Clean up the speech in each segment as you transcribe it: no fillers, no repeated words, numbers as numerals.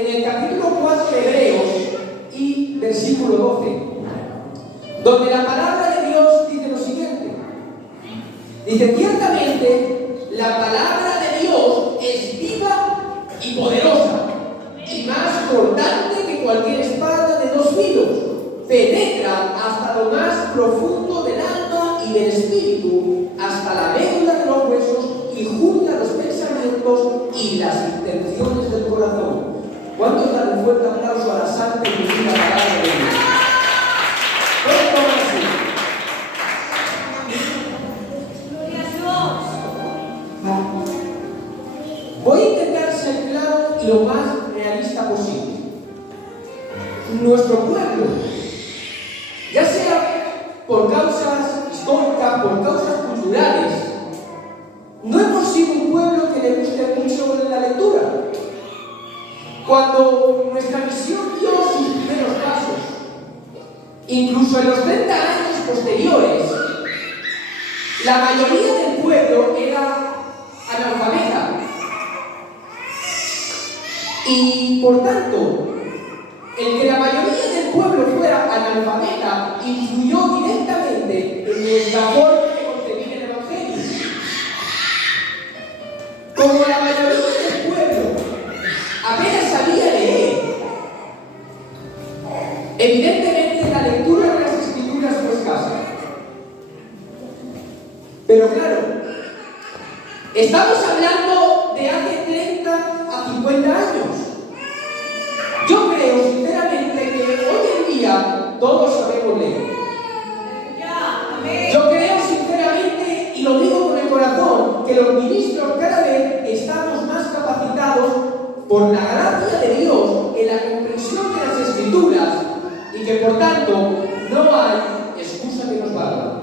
en el capítulo 4 de Hebreos y versículo 12, donde la palabra de Dios dice lo siguiente. Dice: ciertamente la palabra de Dios es viva y poderosa, y más cortante que cualquier espada de 2 filos. Penetra hasta lo más profundo del alma y del espíritu, hasta la médula de los huesos, y junta los pensamientos y las intenciones del corazón. ¿Cuántos dan un fuerte aplauso a la santa y divina palabra de Dios? ¿Cuánto más así? Gloria a Dios. Voy a intentar ser claro y lo más realista posible. Nuestro pueblo, ya sea por causas históricas, por causas culturales, no hemos sido un pueblo que le guste mucho la lectura. Cuando nuestra misión dio sus primeros pasos, incluso en los 30 años posteriores, la mayoría del pueblo era analfabeta. Y por tanto, el que la mayoría del pueblo fuera analfabeta influyó directamente en nuestra forma de concebir el Evangelio. Como la mayoría del pueblo apenas sabía leer, evidentemente la lectura de las Escrituras fue escasa. Pero claro, estamos hablando de hace 30 a 50 años. Yo creo sinceramente que hoy en día todos sabemos leer. Yo creo sinceramente, y lo digo con el corazón, que los ministros cada vez estamos más capacitados por la gracia de Dios en la comprensión de las Escrituras, y que por tanto no hay excusa que nos valga.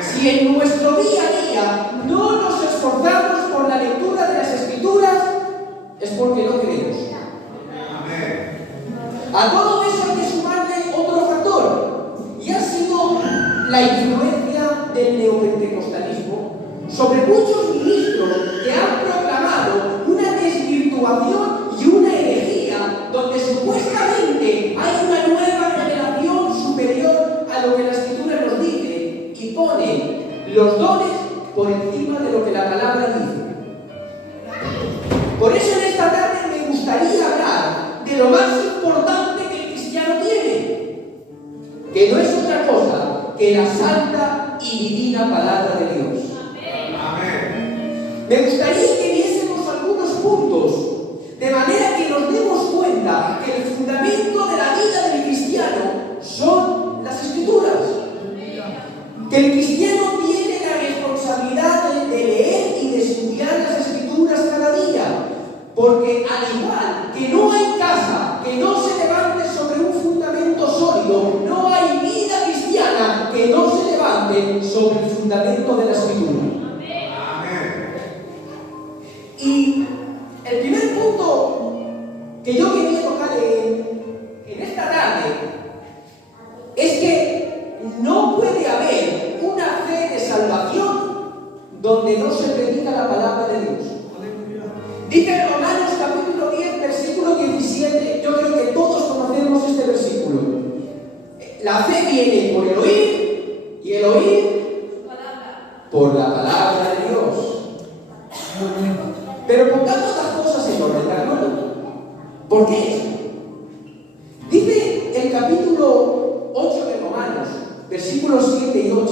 Si en nuestro día a día no nos esforzamos por la lectura de las Escrituras, es porque no creemos. A todo eso hay que sumarle otro factor, y ha sido la influencia del neopentecostalismo sobre muchos ministros que han proclamado una desvirtuación y una herejía donde supuestamente hay una nueva revelación superior a lo que la Escritura nos dice, y pone los dones por encima de lo que la palabra dice. Por eso en esta tarde me gustaría hablar de lo más importante que el cristiano tiene, que no es otra cosa que la santa y divina palabra de Dios. Amén. Me gustaría que viésemos algunos puntos, de manera que nos demos cuenta que el fundamento de la vida del cristiano son las Escrituras. Que el cristiano tiene la responsabilidad de leer y de estudiar las Escrituras cada día, porque al igual que no hay casa que no se levante sobre un fundamento sólido, no hay vida cristiana que no se levante sobre el fundamento de la Escritura. Amén. Y el primer punto que yo quería tocar en esta tarde es que no puede haber una fe de salvación donde no se predica la palabra de Dios. Dice Romanos capítulo 10, versículo 17, yo creo que todos conocemos este versículo. La fe viene por el oír, y el oír por la palabra de Dios. Pero pongamos las cosas en orden, ¿de acuerdo? ¿Por qué esto? Dice el capítulo 8 de Romanos, versículos 7 y 8,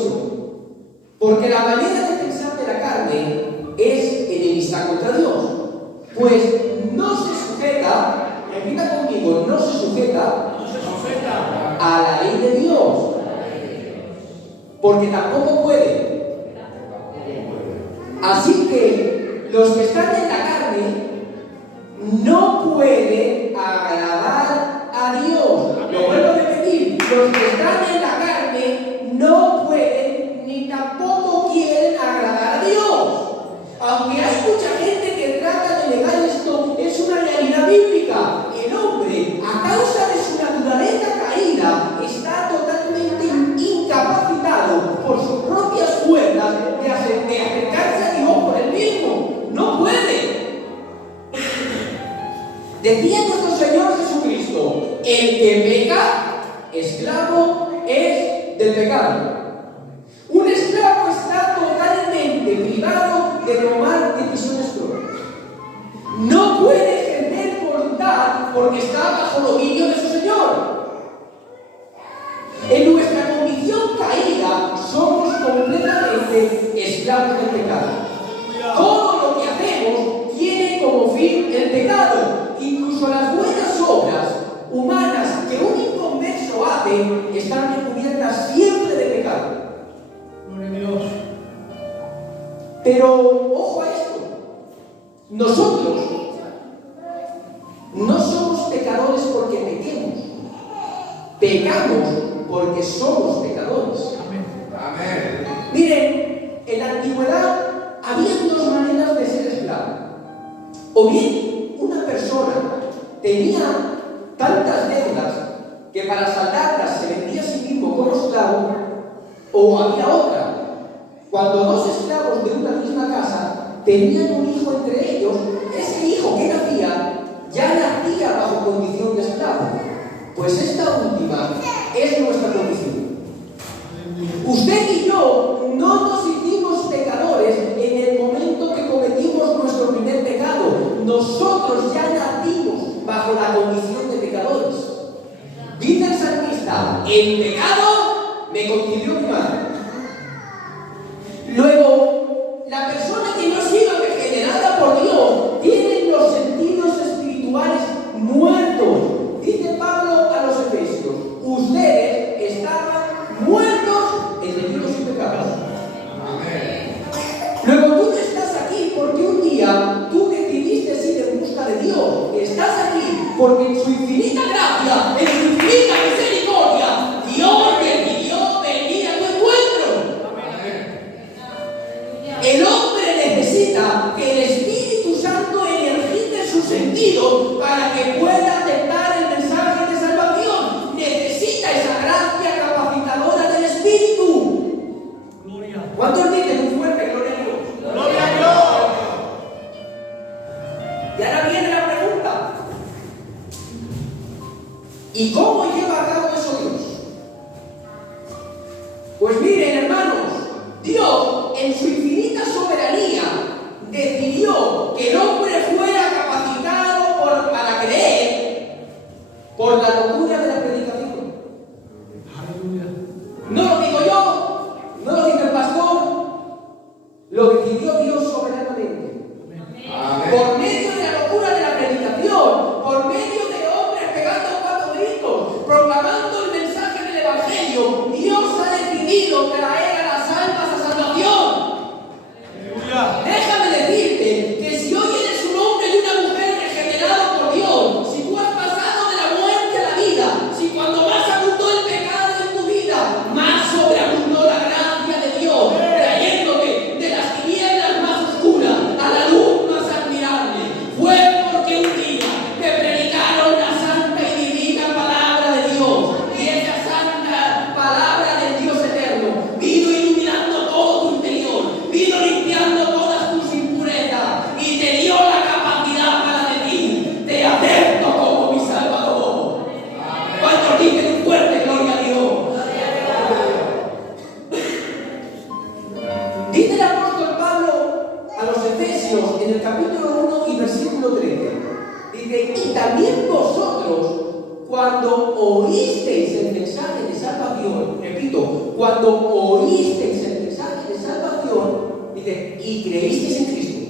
porque la manera de pensar de la carne es enemistad contra Dios, pues no se sujeta, repita conmigo, no se sujeta a la ley de Dios, porque tampoco puede. Así que los que están en la carne no pueden agradar a Dios. Lo vuelvo a repetir, los que están en la carne no pueden ni tampoco quieren agradar a Dios. Aunque hay mucha gente que trata de negar esto, es una realidad bíblica. El hombre, a causa de su naturaleza caída, está totalmente incapacitado por sus propias fuerzas de acercarse a Dios por él mismo. No puede. Decía nuestro Señor Jesucristo: el que peca, esclavo es del pecado. Un esclavo está totalmente privado de tomar decisiones propias. No puede ejercer voluntad porque está bajo dominio de su Señor. En nuestra condición caída somos completamente esclavos del pecado. Todo lo que hacemos tiene como fin el pecado. Incluso las buenas obras humanas que un inconverso hace están recubiertas siempre de pecado. Pero ojo a esto, nosotros no somos pecadores porque pequemos, pecamos porque somos pecadores. Amén. Miren, en la antigüedad había dos maneras de ser esclavo. O bien una persona tenía tantas deudas que para saldarlas se vendía a sí mismo como esclavo, o había otra. Cuando dos esclavos de una misma casa tenían un hijo entre ellos, ese hijo que nacía ya nacía bajo condición de esclavo. Pues esta última es nuestra condición. Usted y yo no nos hicimos pecadores en el momento que cometimos nuestro primer pecado. Nosotros ya nacimos bajo la condición de pecadores. Dice el salmista: el pecado me concibió mi madre. Luego, la persona que no ha sido regenerada por Dios tiene los sentidos espirituales muertos. Dice Pablo a los Efesios: ustedes estaban muertos en delitos y pecados. Amén. Luego tú no estás aquí porque un día tú decidiste ir en busca de Dios. Estás aquí porque en su infinita gracia, en su infinita misericordia, Dios decidió venir a tu encuentro. El hombre necesita que el Espíritu Santo energice sus sentidos para que pueda aceptar el mensaje de salvación. Necesita esa gracia capacitadora del Espíritu. ¿Cuántos dicen un fuerte gloria a Dios? ¡Gloria a Dios! Y ahora viene la pregunta: ¿y cómo lleva a cabo eso Dios? Pues miren, hermanos, Dios en su infinita soberanía decidió que el hombre fuera capacitado para creer por la locura de la predicación. No lo digo yo, no lo dice el pastor, lo decidió Dios soberanamente. Amén. Por medio de la locura de la predicación, por medio de hombres pegando cuatro gritos, proclamando el mensaje del Evangelio, Dios ha decidido traer a las almas a salvación. Déjame decirte que si hoy eres un hombre y una mujer regenerado por Dios, si tú has pasado de la muerte a la vida, si cuando más abundó el pecado en tu vida, más sobreabundó la gracia de Dios, trayéndote de las tinieblas más oscuras a la luz más admirable, fue porque un día te predicaron la santa y divina palabra de Dios, y esa santa palabra del Dios eterno vino iluminando todo tu interior, vino limpiando todas tus impurezas y te dio la capacidad para decir: te acepto como mi Salvador. ¿Cuántos dicen un fuerte gloria a Dios? Dice el apóstol Pablo a los Efesios en el capítulo 1 y versículo 13. Dice: y también vosotros, cuando oísteis el mensaje de salvación, repito, cuando oísteis el mensaje de salvación, dice, y creísteis en Cristo.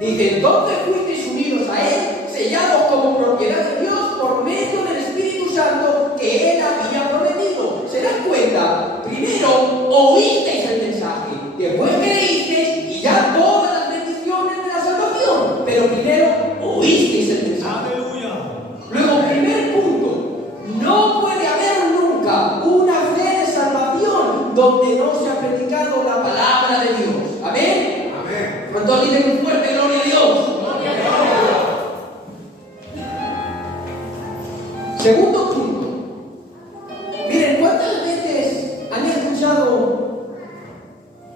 Dice: entonces fuisteis unidos a Él, sellados como propiedad de Dios por medio del Espíritu Santo que Él había prometido. ¿Se dan cuenta? Primero oísteis el mensaje, después creísteis y ya todas las bendiciones de la salvación. Pero primero oísteis el mensaje. Luego, primer punto: no puede haber nunca una fe de salvación donde no se ha predicado la palabra de Dios. ¿Amén? Amén. ¿Cuántos dicen un fuerte gloria a Dios? Segundo punto. Miren, ¿cuántas veces han escuchado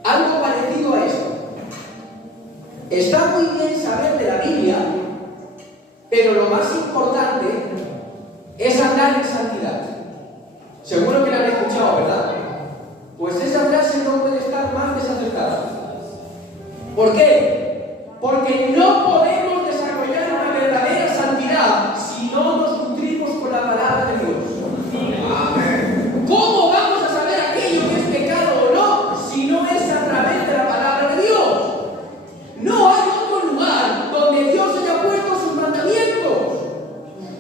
algo parecido a esto? Está muy bien saber de la Biblia, pero lo más importante es andar en santidad. Seguro que la han escuchado, ¿verdad? Pues esa frase no puede estar más desacertada. ¿Por qué? Porque no podemos desarrollar una verdadera santidad si no nos nutrimos con la palabra de Dios. Amén. ¿Cómo vamos a saber aquello que es pecado o no si no es a través de la palabra de Dios? No hay otro lugar donde Dios haya puesto sus mandamientos.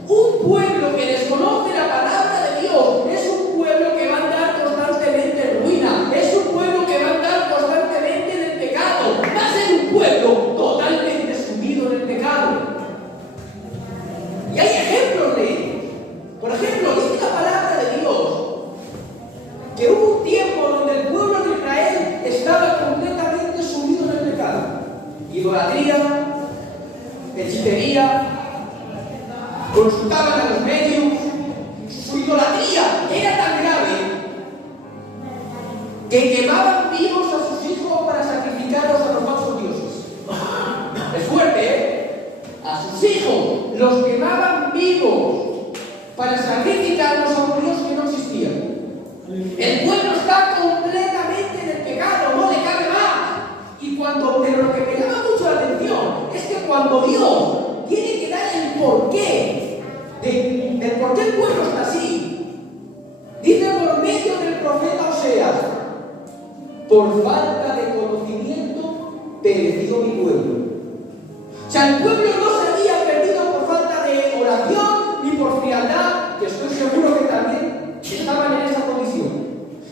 Un pueblo que desconoce la palabra de Dios es un pueblo que va a andar constantemente en ruina, es un pueblo que va a andar constantemente en el pecado, va a ser un pueblo totalmente sumido en el pecado. Y hay ejemplos de ello. Por ejemplo, dice la palabra de Dios que hubo un tiempo donde el pueblo de Israel estaba completamente sumido en el pecado. Idolatría, hechicería, consultaban a los medios. Su idolatría era tan grave que quemaban vivos a sus hijos para sacrificarlos a los falsos dioses. Es fuerte, ¿eh? A sus hijos los quemaban vivos para sacrificarlos a un Dios que no existía. El pueblo está completamente en el pecado, no le cabe más. Pero lo que me llama mucho la atención es que cuando Dios tiene que dar el porqué del por qué el pueblo está así, dice por medio del profeta Oseas: por falta de conocimiento pereció mi pueblo. O sea, el pueblo no se había perdido por falta de oración ni por frialdad, que estoy seguro que también estaban en esa condición.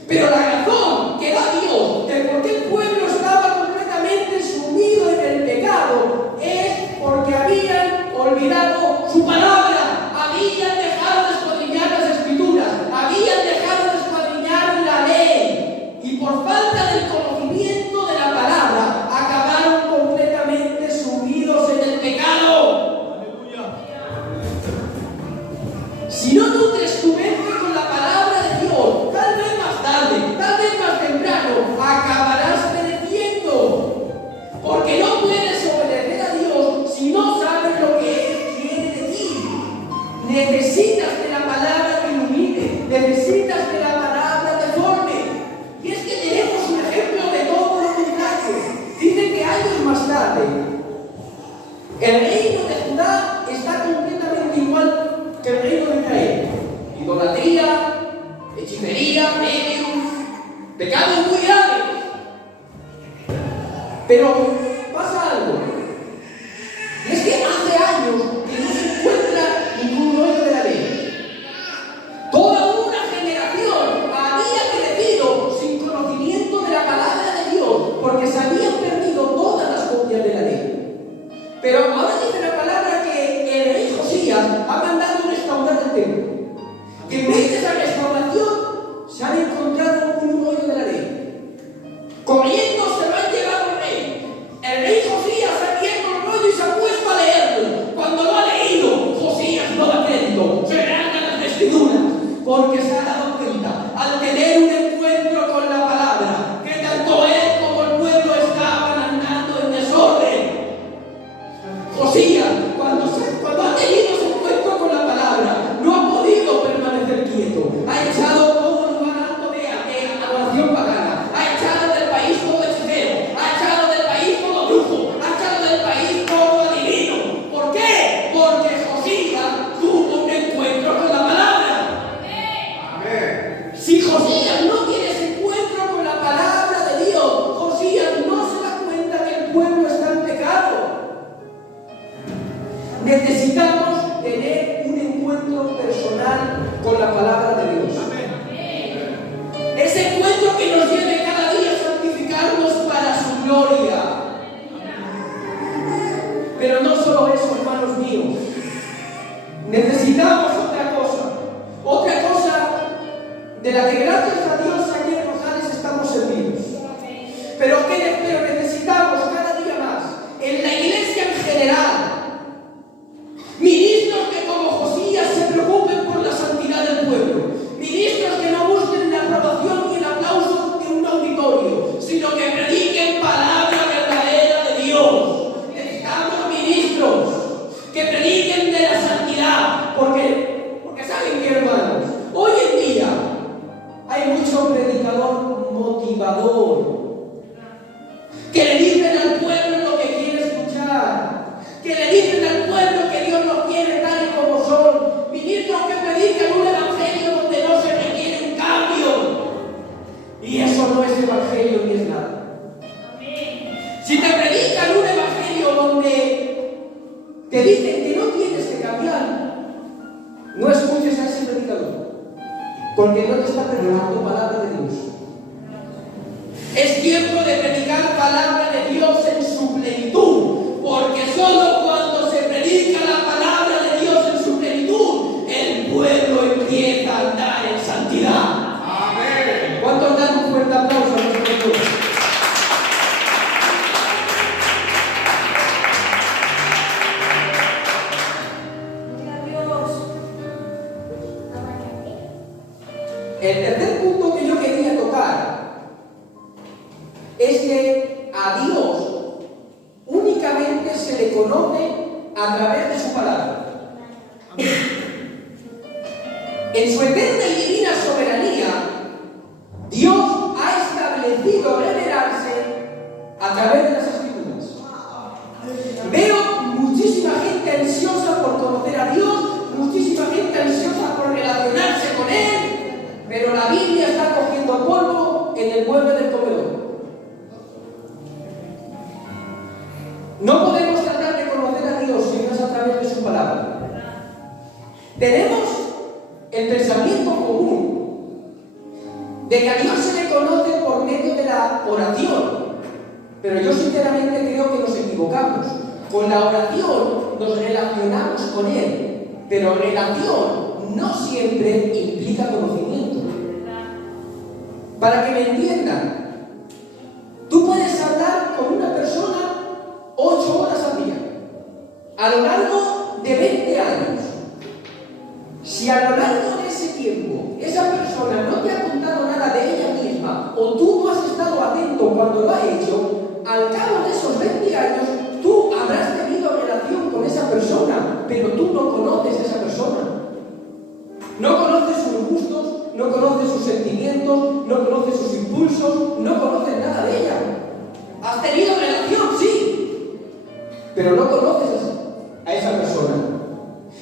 Pero la razón que da Dios de por qué el pueblo estaba completamente sumido en el pecado es porque habían olvidado su palabra, habían dejado de escudriñar las escrituras, habían dejado de escudriñar la ley, y por falta del conocimiento de la palabra acabaron completamente sumidos en el pecado. ¡Aleluya! Si no nutres tu mente con la palabra de Dios, tal vez más tarde, tal vez más temprano, acabarás pereciendo. Porque no puedes obedecer a Dios si no sabes lo que Él quiere de ti. Necesitas de la palabra que ilumine, necesitas de la palabra que forme. Y es que tenemos un ejemplo de todo lo contrario. Dice que años más tarde, el reino de Judá está completamente igual que el reino de Israel. Idolatría, hechicería, medios, pecados muy graves. Pero pasa algo. Y es que hace años que no se encuentra ningún rollo de la ley. Toda una generación había crecido sin conocimiento de la palabra de Dios, porque se habían perdido todas las copias de la ley. Pero ahora dice la palabra que el rey Josías ha mandado restaurar el templo. Que en vez de esa restauración se han encontrado un rollo de la ley. Corriendo se lo han llevado al rey. El rey Josías ha abierto el rollo y se ha puesto a leerlo. Cuando lo ha leído, Josías no da crédito, se le arrancan las vestiduras, porque se ha dado cuenta, al tener un encuentro con la palabra, que tanto él como el pueblo estaban andando en desorden. Josías, cuando ha tenido ese encuentro con la palabra, no ha podido permanecer quieto. Ha echado todo lugar alto de adoración pagana. Ha echado del país todo hechicero. Ha echado del país todo brujo. Ha echado del país todo adivino. ¿Por qué? Porque Josías tuvo un encuentro con la palabra. Amén. Si Josías no tiene ese encuentro con la palabra de Dios, Josías no se da cuenta que el pueblo está en pecado. Necesitamos tener un encuentro personal con la palabra de Dios. Ese encuentro que nos lleve cada día a santificarnos para su gloria. Pero no solo eso, hermanos míos. Necesitamos otra cosa de la que gracias a Dios aquí en Rosales estamos servidos. Pero necesitamos cada día más, en la iglesia en general, ministros que como Josías se preocupen por la santidad del pueblo, ministros que no busquen la aprobación y el aplauso de un auditorio, sino que prediquen palabra verdadera. santidad. Porque ¿saben qué, hermanos? Hoy en día hay mucho predicador motivador que le dicen al pueblo lo que quiere escuchar, que le dicen al pueblo que Dios los quiere tal y como son, ministros que predican un evangelio donde no se requiere un cambio. Y eso no es evangelio ni es nada. Si te predican un evangelio donde te dicen que no tienes que cambiar, no escuches a ese predicador, porque no te está predicando palabra de Dios. Es tiempo de predicar palabra de Dios en su plenitud, porque solo cuando se predica la palabra de Dios en su plenitud, el pueblo empieza a andar en santidad. Amén. ¿Cuántos dan un fuerte aplauso a nuestro Dios? El tercer punto que yo quería tocar es que a Dios únicamente se le conoce a través de su palabra. En su eterna y divina soberanía, Dios ha establecido revelarse a través de las Escrituras. Veo muchísima gente ansiosa por conocer a Dios, muchísima gente ansiosa por relacionarse con Él, pero la Biblia está cogiendo polvo en el mueble del comedor. No podemos tratar de conocer a Dios si no es a través de su palabra. Tenemos el pensamiento común de que a Dios se le conoce por medio de la oración, pero yo sinceramente creo que nos equivocamos. Con la oración nos relacionamos con Él, pero relación no siempre implica conocimiento. Para que me entiendan, tú puedes hablar con una persona 8 horas al día, a lo largo de 20 años. Si a lo largo de ese tiempo esa persona no te ha contado nada de ella misma, o tú no has estado atento cuando lo ha hecho, al cabo de esos 20 años tú habrás tenido relación con esa persona, pero tú no conoces a esa persona. No conoces sus gustos, no conoces sus sentimientos, no conoces sus impulsos, no conoces nada de ella. Has tenido relación, sí, pero no conoces a esa persona.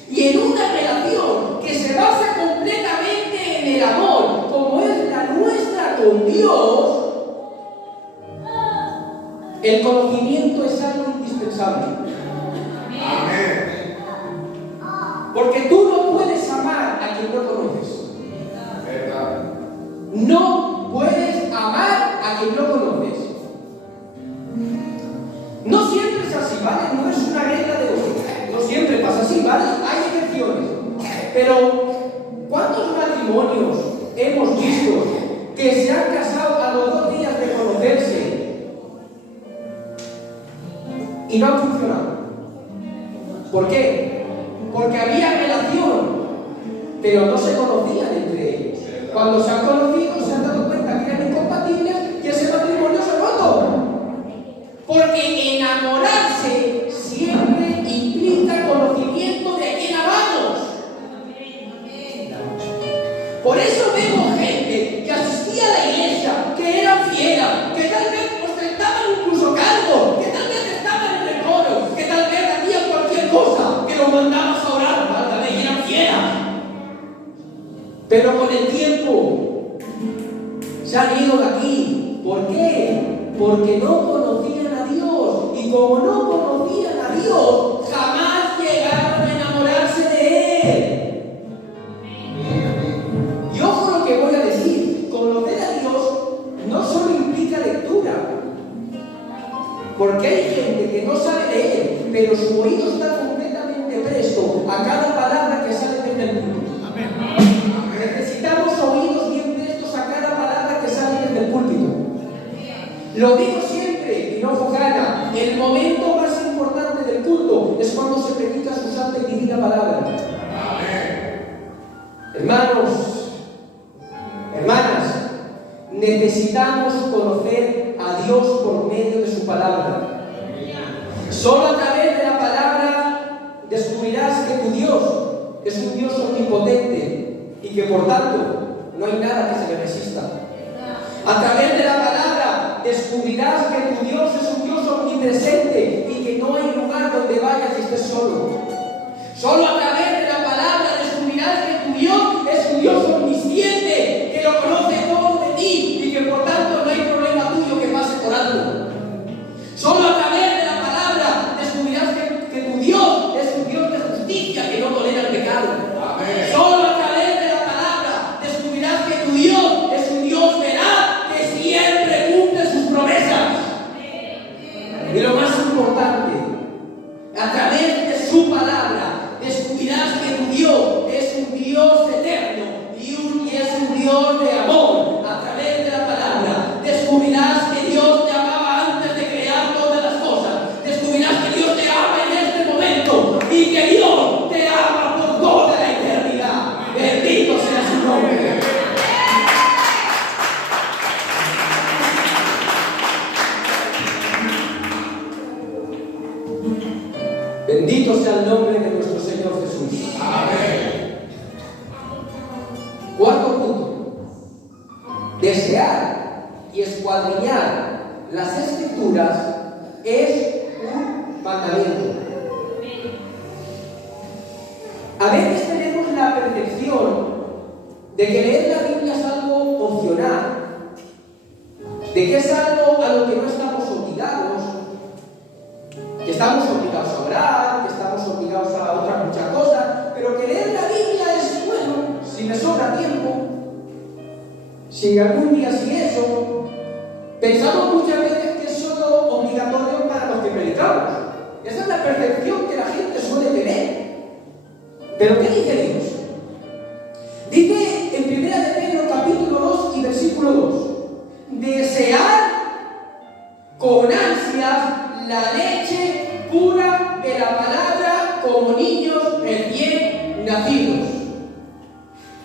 Y en una relación que se basa completamente en el amor, como es la nuestra con Dios, el conocimiento es algo indispensable. Amén. Porque tú no puedes amar a quien no conoces. Verdad. No puedes amar a quien no conoces. No siempre es así, ¿vale? No es una regla de oro. No siempre pasa así, ¿vale? Hay excepciones. Pero, ¿cuántos matrimonios hemos visto que se han casado a los 2 días de conocerse y no han funcionado? ¿Por qué? Porque había relación, pero no se conocían entre ellos. Cuando se han conocido, se han dado cuenta que eran incompatibles y ese matrimonio se ha roto. Porque enamorarse siempre implica conocimiento de a quién amamos. Por eso vemos gente que asistía a la iglesia, que era fiera, que tal vez ostentaban incluso cargos, que tal vez estaban en el coro, que tal vez hacían cualquier cosa, que los mandabas a orar, tal vez eran fieras. Pero con el tiempo se han ido de aquí. ¿Por qué? Porque no conocían a Dios. Y como no conocían a Dios, jamás llegaron a enamorarse de Él. Y ojo lo que voy a decir. Conocer a Dios no solo implica lectura. Porque hay gente que no sabe leer, pero su oído está completamente presto a cada palabra que sale desde el púlpito. Necesitamos oídos bien prestos a cada palabra que sale desde el púlpito. Lo digo siempre, y no jugana, el momento más importante del culto es cuando se predica su santa y divina palabra. Amén. Hermanos, hermanas, necesitamos conocer a Dios por medio de su palabra. Solo a través de la palabra descubriremos descubrirás que tu Dios es un Dios omnipotente y que por tanto no hay nada que se le resista. A través de la palabra descubrirás que tu Dios es un Dios omnipresente y que no hay lugar donde vayas y estés solo. Solo a través de la palabra descubrirás que tu Dios es un Dios omnisciente, que lo conoce todo de ti y que por tanto no hay problema tuyo que pase por alto. Solo a través de la palabra descubrirás que tu Dios es un Dios de justicia que no tolera el pecado. Amén. Solo a través de la palabra descubrirás que tu Dios es un Dios veraz que siempre cumple sus promesas. Y lo más importante, a través de su palabra descubrirás que tu Dios es un Dios eterno y es un Dios de amor. A través de la palabra descubrirás que Dios te amaba antes de crear todas las cosas. Descubrirás que Dios te ama en este momento y que Dios te ama por toda la eternidad. Bendito sea su nombre. Bendito sea el nombre de nuestro Señor Jesús. Amén. Cuarto punto. Desear y escuadriñar las Escrituras es un mandamiento. A veces tenemos la percepción de que leer la Biblia es algo opcional, de que es algo a lo que no estamos obligados, que estamos obligados a orar, que estamos obligados a otras muchas cosas, pero que leer la Biblia es bueno, si me sobra tiempo, si algún día sí eso. Pensamos muchas veces que es solo obligatorio para los que predicamos. Esa es la percepción que la gente suele tener. ¿Pero qué dice Dios? Dice en 1 de Pedro capítulo 2 y versículo 2: desear con ansias la leche pura de la palabra como niños recién nacidos.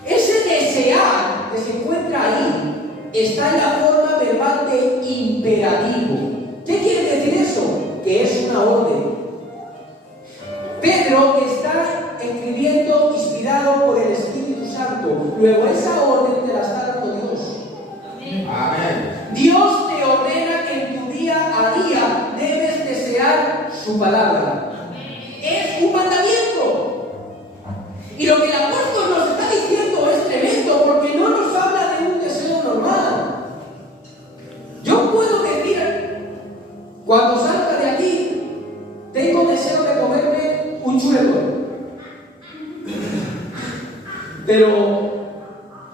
Ese desear que se encuentra ahí está en la forma verbal de imperativo. ¿Qué quiere decir eso? Que es una orden. Pedro está escribiendo inspirado por el Espíritu Santo. Luego esa orden te la está dando Dios. Amén. Dios te ordena que en tu día a día debes desear su palabra. Es un mandamiento. Y lo que el apóstol nos está diciendo es tremendo, porque no nos habla de un deseo normal. Yo puedo decir, cuando salga de aquí, tengo deseo de comerme un chuletón. Pero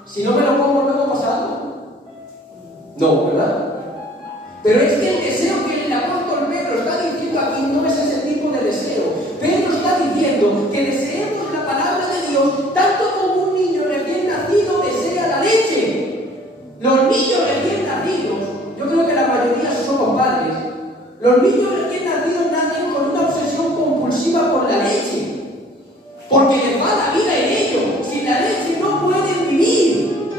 si no me lo como, luego pasa algo. No, ¿verdad? Pero es que el deseo que el apóstol Pedro está diciendo aquí no es ese tipo de deseo. Pedro está diciendo que deseemos la palabra de Dios tanto como un niño recién nacido desea la leche. Los niños recién nacidos, yo creo que la mayoría somos padres, los niños recién nacidos nacen con una obsesión compulsiva por la leche. Porque les va la vida en ello. Sin la leche no pueden vivir.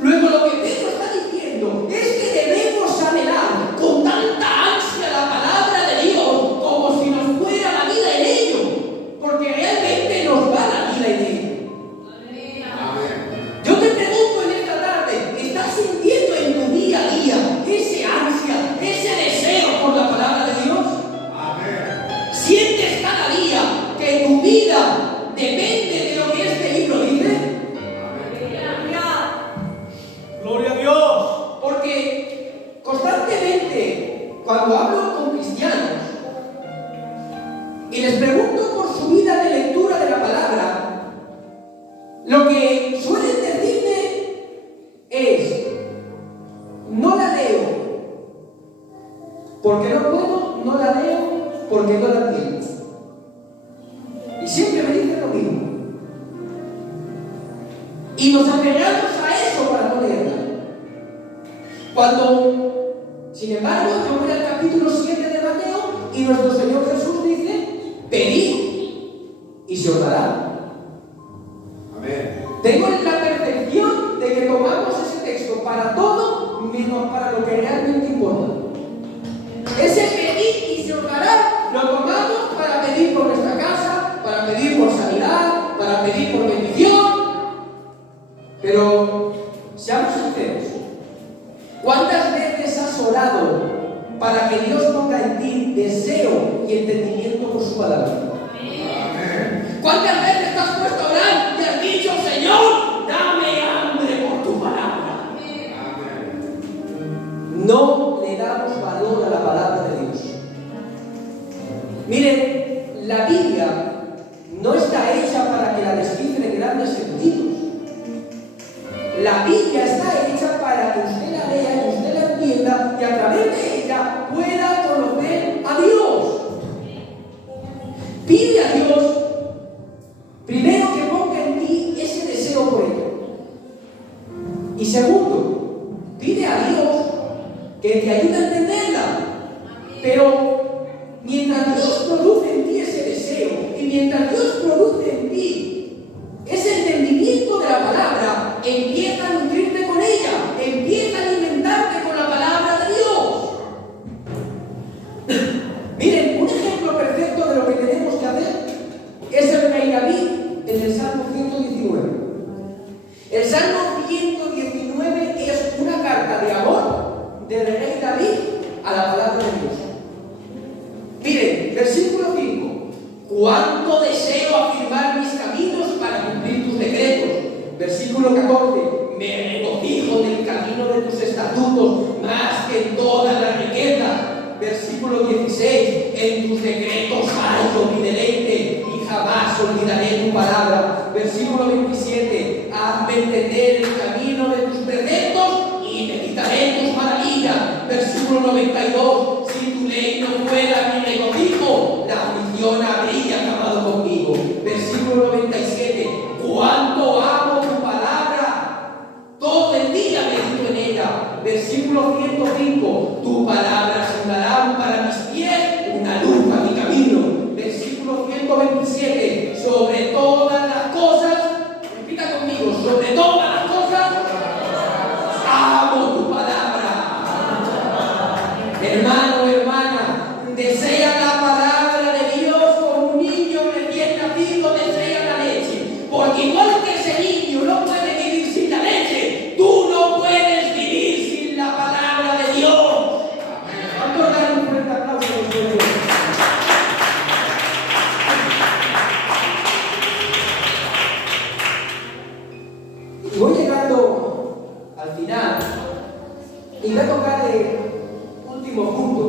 Luego lo que Pedro está diciendo es que debemos anhelar con tanta ansia la palabra de Dios como si nos fuera la vida en ello, porque realmente nos va la vida en ello. Yo te pregunto en esta tarde, ¿estás sintiendo en tu día a día ese ansia, ese deseo por la palabra de Dios? Amén. ¿Sientes cada día que tu vida depende de lo que este libro dice? ¡Gloria a Dios! Porque constantemente, cuando hablo con cristianos y les pregunto por su vida de lectura de la palabra, lo que suelen decirme es: no la leo porque no puedo, no la leo porque no la entiendo. Y siempre me dicen lo mismo. Y nos aferramos a eso para no leerla. Cuando, sin embargo, yo voy al capítulo 7 de Mateo y nuestro Señor Jesús dice: pedid y se os dará. Amén. Tengo la percepción de que tomamos ese texto para todo menos para lo que realmente importa. Ese pedir y se os dará lo tomamos para pedir por nuestra casa, que Dios ponga en ti deseo y entendimiento por su palabra. Amén. ¿Cuántas veces te has puesto a orar y has dicho, Señor, dame hambre por tu palabra? Amén. No le damos valor a la palabra de Dios. Miren, la Biblia no está hecha para que la descifren grandes eruditos. La Biblia está hecha para que usted la lea, que usted la entienda y a través de ella pueda conocer a Dios. Pide a Dios primero que ponga en ti ese deseo por ella. Y segundo, pide a Dios que te ayude a entenderla. Pero mientras Dios produce en ti ese deseo y mientras Dios produce en ti ese entendimiento de la palabra, empieza a nutrirte con ella, empieza a alimentarte con la palabra de Dios. Miren, un ejemplo perfecto de lo que tenemos que hacer es el rey David en el Salmo 119. El Salmo 119 es una carta de amor del rey David a la palabra de Dios. Miren, versículo 5. Cuánto deseo afirmar mis caminos para cumplir tus decretos. Versículo 14. Me regocijo del camino de tus estatutos más que en todas las riquezas. Versículo 16. En tus decretos hallo mi deleite y jamás olvidaré tu palabra. Versículo 27. Hazme entender el camino de tus preceptos y meditaré en tus maravillas. Versículo 92. Si tu ley no fuera mi regocijo, la aflicción habría acabado conmigo. Versículo 97. Cuánto amo tu palabra, todo el día medito en ella. Versículo 105. Tu palabra es una lámpara a mis pies, una luz a mi camino. Versículo 127. Sobre todas las cosas, repita conmigo, sobre todas las cosas, amo tu palabra. Hermano, hermana, desea la palabra de Dios como un niño recién nacido desea la leche. Porque igual que ese niño no puede vivir sin la leche, tú no puedes vivir sin la palabra de Dios. ¿Cuántos dan un fuerte aplauso a Dios? Y voy llegando al final y voy a tocar el último punto.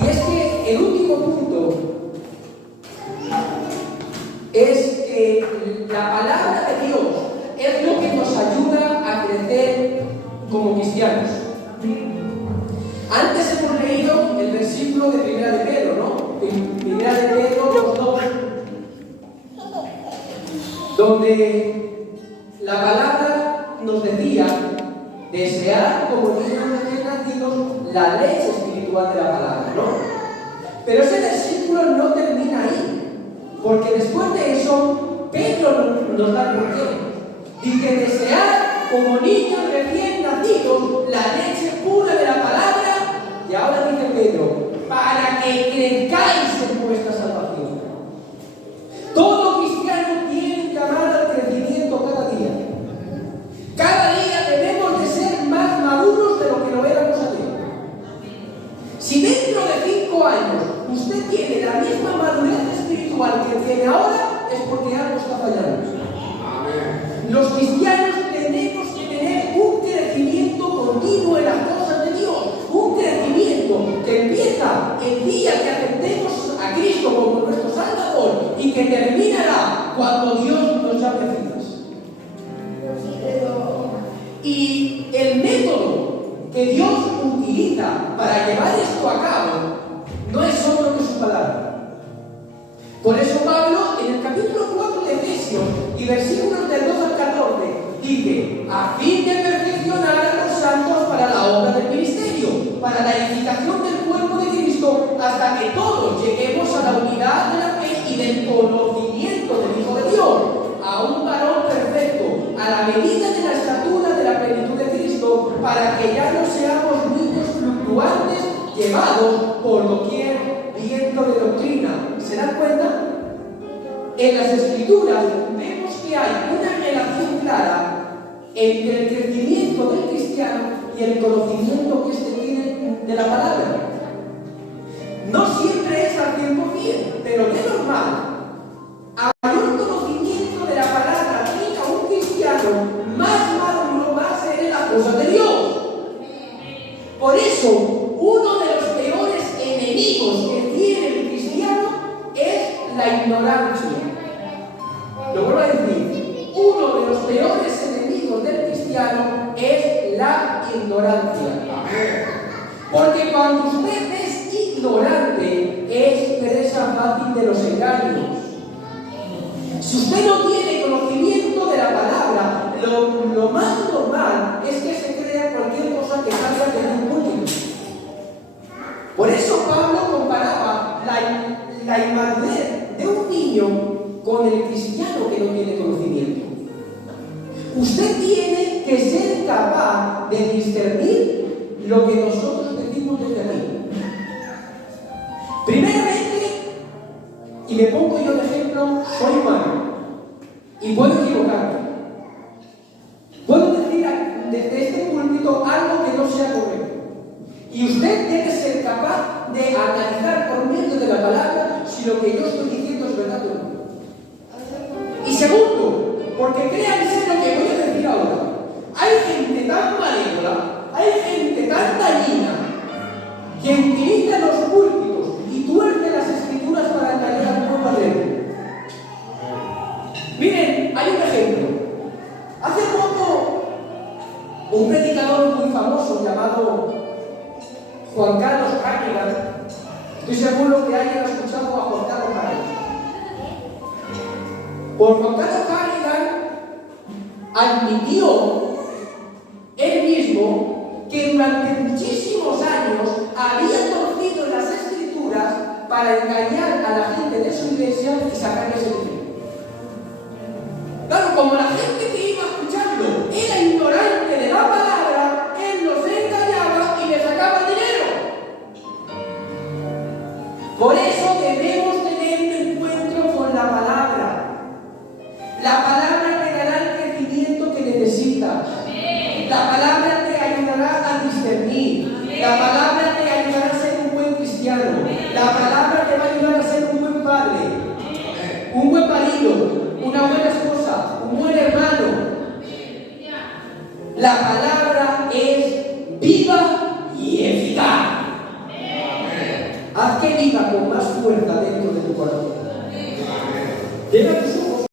Y es que el último punto es que la palabra de Dios es lo que nos ayuda a crecer como cristianos. Antes hemos leído el versículo de Primera de Pedro, ¿no? En Primera de Pedro 2, donde la palabra nos decía desear como niños recién nacidos la leche espiritual de la palabra, ¿no? Pero ese versículo no termina ahí, porque después de eso Pedro nos da el porqué. Dice desear como niños recién nacidos la leche pura de la palabra, y ahora dice Pedro, para que crezcáis en vuestra salvación. Todo cristiano tiene llamada al crecimiento cada día. Cada día debemos de ser más maduros de lo que lo éramos ayer. Si dentro de 5 años usted tiene la misma madurez espiritual que tiene ahora, es porque algo está fallando. Amén. Los cristianos tenemos que tener un crecimiento continuo en las cosas de Dios, un crecimiento que empieza el día que aceptemos a Cristo como nuestro Salvador y que terminará cuando Dios nos llame a filas. Y el método que Dios utiliza para llevar esto a cabo no es otro que su palabra. Por eso Pablo, en el capítulo 4 de Efesios y versículos del 2 al 14, dice, a fin de perfeccionar a los santos para la obra del ministerio, para la edificación del cuerpo de Cristo, hasta que todos lleguemos a la unidad de la fe y del conocimiento del Hijo de Dios, a un varón perfecto, a la medida de la estatura de la plenitud de Cristo, para que ya no seamos niños fluctuantes, llevados por doquier viento de doctrina. ¿Se dan cuenta? En las Escrituras vemos que hay una relación clara entre el crecimiento del cristiano y el conocimiento que éste tiene de la palabra. No siempre es al 100%, pero de normal. A mayor conocimiento de la palabra tenga un cristiano, más maduro va a ser en las cosas de Dios. Por eso, uno de los peores enemigos que tiene el cristiano es la ignorancia. Lo vuelvo a decir, uno de los peores enemigos del cristiano es la ignorancia. Porque cuando usted es ignorante, es presa fácil de los engaños. Si usted no tiene conocimiento de la palabra, lo más normal es que se crea cualquier cosa que salga de un púlpito. Por eso Pablo comparaba la inmadurez de un niño con el cristiano que no tiene conocimiento. Usted tiene que ser capaz de discernir lo que nosotros decimos desde aquí. Primeramente, y me pongo yo de ejemplo, soy humano y puedo equivocarme. Puedo decir desde este púlpito algo que no sea correcto. Y usted debe ser capaz de analizar por medio de la palabra si lo que yo estoy diciendo es verdad o no. Y segundo, porque créanse lo que voy a decir ahora. Hay gente tan malévola, hay gente tan dañina, que utiliza los púlpitos y tuerce las escrituras para engañar al pueblo de Dios. Miren, hay un ejemplo. Hace poco, un predicador muy famoso llamado Juan Carlos Carrigan, estoy seguro que hayan escuchado a Juan Carlos Carrigan. Por Juan Carlos Carrigan admitió él mismo que durante muchísimos años había torcido las escrituras para engañar a la gente de su iglesia y sacarles el dinero. Claro, como la gente que iba escuchando era ignorante de la palabra, él los engañaba y les sacaba el dinero. Por eso debemos tener un encuentro con la palabra. La palabra te dará el crecimiento que necesitas. La palabra te ayudará a discernir. La palabra te ayudará a ser un buen cristiano. La palabra te va a ayudar a ser un buen padre, un buen marido, una buena esposa, un buen hermano. La palabra es viva y eficaz. Haz que viva con más fuerza dentro de tu corazón. Cierra tus ojos.